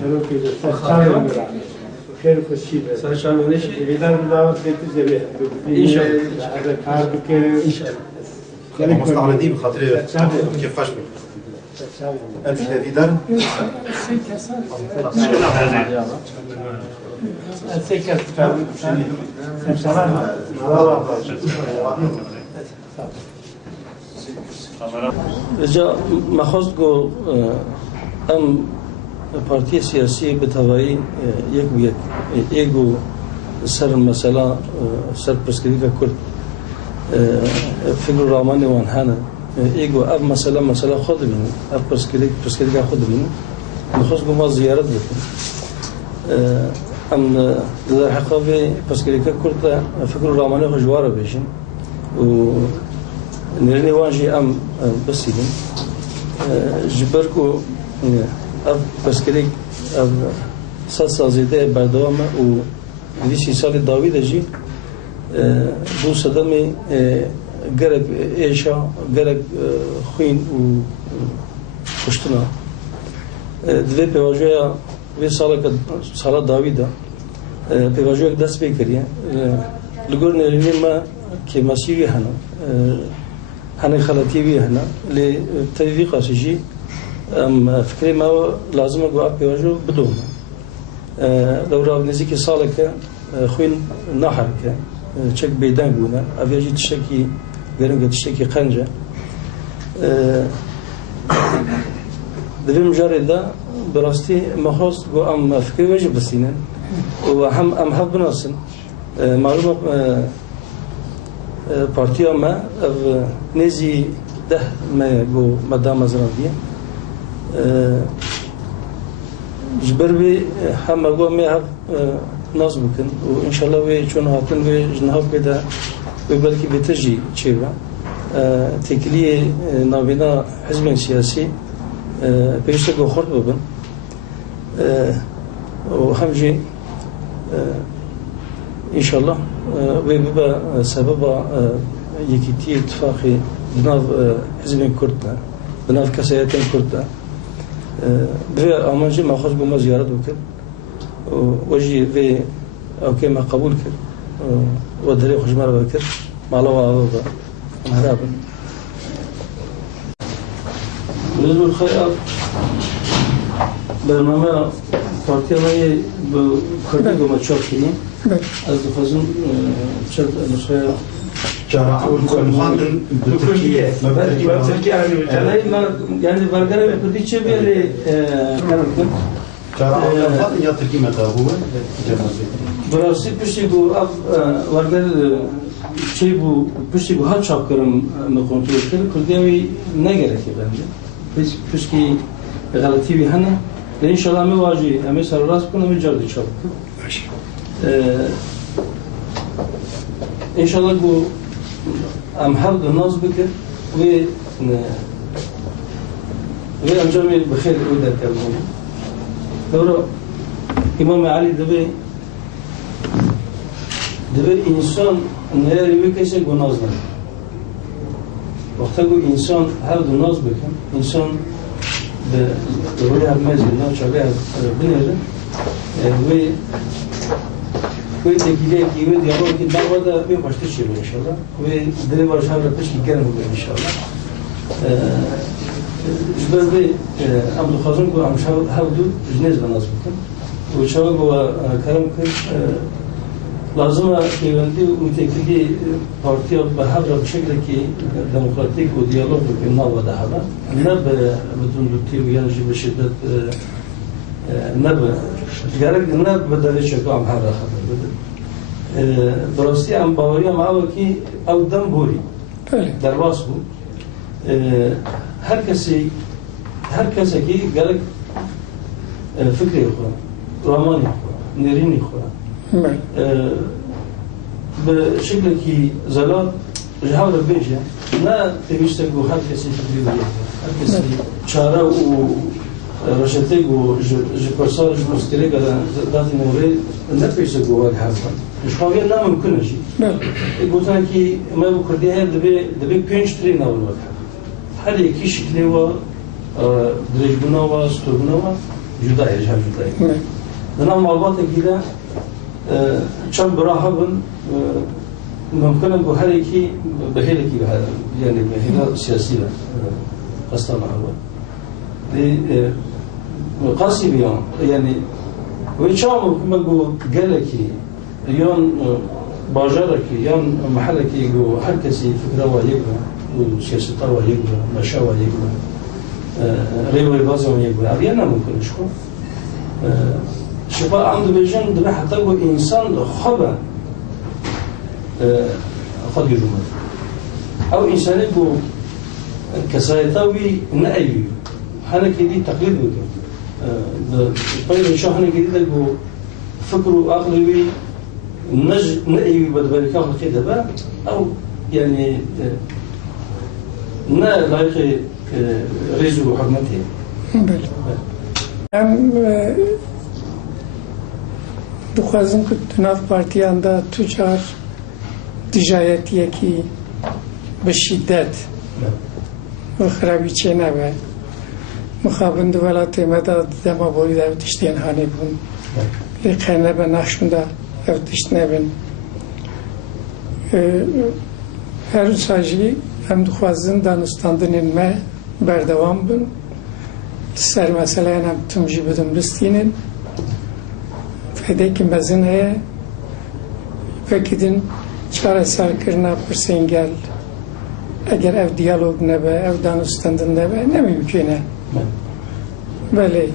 شروع کیجه سرچاوی میرا خیر خوشی به سرچاوی نشی ویدار دعوت بیتی جبه انشالله هذا کار بکه انشالله مستعرضی بخاطر کیف فش بید الف ویدار سیکر جا مخواست گو ام پارتی سیاسی به توایی یک سر مثلا سر پرسکری که کرد فکر رامان وان هنه ایگو اب مثلا خود بینه اب پرسکری که خود بینه مخواست گو ما زیارت بکن ام در حقیقه پرسکری که کرد فکر رامانه خوشواره بیشن و نرني واجي ام بسيلين جبركو اب بسكريك اب ساسا زيده بردوامه و ديشي سال داوود جي بو صدمي گرك ايشا گرك خوين و كشتنا دوی پیواجویا وی سال داویدا پیواجویا دست بکریه لگور نرني ما که مسیحی هنه خلاتی بی هنه لی تدیقی قاسیجی فکری ما لازمه گو اپ پیواجو بدوم دورا نزدیک ساله که خوین نحر که چک بیدن بونه اویجی تشکی گرنگ تشکی قنجه دویم جاری دا براستی مخواست گو ام فکری وجه بسینن و هم حف بناسن معلومه پارتیا ما نزی ده ما گو مدام ازرادیه جبر بی هم گو می هف ناز بکن و انشالله وی چون هاتن وی جنها بده و بلکی بتجی چی با تکلی نابینا حزب سیاسی پیشت گو خورد ببن و همجی انشالله وبيبقى سببها يكتي اتفاقي بناف حزب كردنا بناف كسياتين كردنا بفي امانجي ما خرج بما زيارات وكل وجي في اوكي ما قبول كل ودري خرج مره بكر ما لو مهرابا بالنسبه للخيار برنامج پارتی مایی با کردی گم چاکینی از دفعه چند نسخه خواندن به ترکیه یعنی برگره کردی چه بیاری خواندن یا ترکی متابوه براستی پشتی بو اب برگر چه بو پشتی بو ها چاپ کردم نکنترل کرد کردیوی نگره که بنده پشتی غلطی بی هنه انشالله می واجی همی سر راست کنم می جردی چاپ کنم انشالله گو ام حفظ ناز بکر و انجامی بخیر او در کردم دورا امام علی دبی انسان نیاری بکشه گو ناز نکن وقتا گو انسان حفظ ناز بکن انسان روی همه زینا چاله بنیره و تکیله کی و دیالوگ کی دعوت به پشت چی ان شاء الله و دل ورش هم رفتش کی گرم بود ان شاء الله جبر به عبد الخازن کو ام شاو حدود جنز بناس بکن و شاو کو کرم کن لازمه پیوندی و تکیلی پارتی به هر شکلی که دموکراتیک و دیالوگ به نام و دهها نه به بدون دوتی و یا به شدت نه به گرگ نه به دلیل که هم هر خبر بده درستی هم باوری هم اوکی او دم بوری در واس بود هر کسی که گرگ فکری خورد رامانی خورد نرینی خورد به شکلی که زلال جهاد بیشه نه تمیشتر گو هر کسی فکری بیه هر کسی چاره و رشته گو جپرسال جمستری کردن دادی موری نپیشه گو وقت هستن اشکالی ناممکنه شی گفتن که ما بکردی هر دبی 5 تری ناول وقت هر یکی شکلی و درجبنا و ستوربنا و جدای جهان جدای. دنام مالبات گیره چند براه بن ممکنه به هر یکی به هر یکی یعنی به هر سیاسی قصد معلومه. قاسی بیان یعنی و چهار ممکنه بگو گلکی یان باجرکی یان محلکی جو هر کسی فکر و یکو و سیاست و یکو نشا و یکو ریوی باز و یکو آیا نمکنه شو شبا عند بیشتر دم حتی با انسان خوابه خود یجومه او انسانی با کسایتاوی نعیوی هنر کدی تقلید بکن باید نشان هنر کدی دو فکر و عقلی نعيوي بدبالك أخذ كده بقى أو يعني نا لايق رزق وحرمته. بله. هم دخوازم که ناف پارتیان دا تجار تجارتیه کی به شدت و خرابی چه نبود. مخابن دو ولایت مداد دما بوی دا تشتین هانی بون. لیکن به نشونده افتش نبین. هر ساجی هم دخوازن دانستاندن ما بردوام بون. سر مسئله هم تمجی بدم رستینن. فایده که بزنه فکردن چهار سال کرنا پرسنگال اگر اف دیالوگ نبه اف دانستاندن نبه نمیمکنه. بله.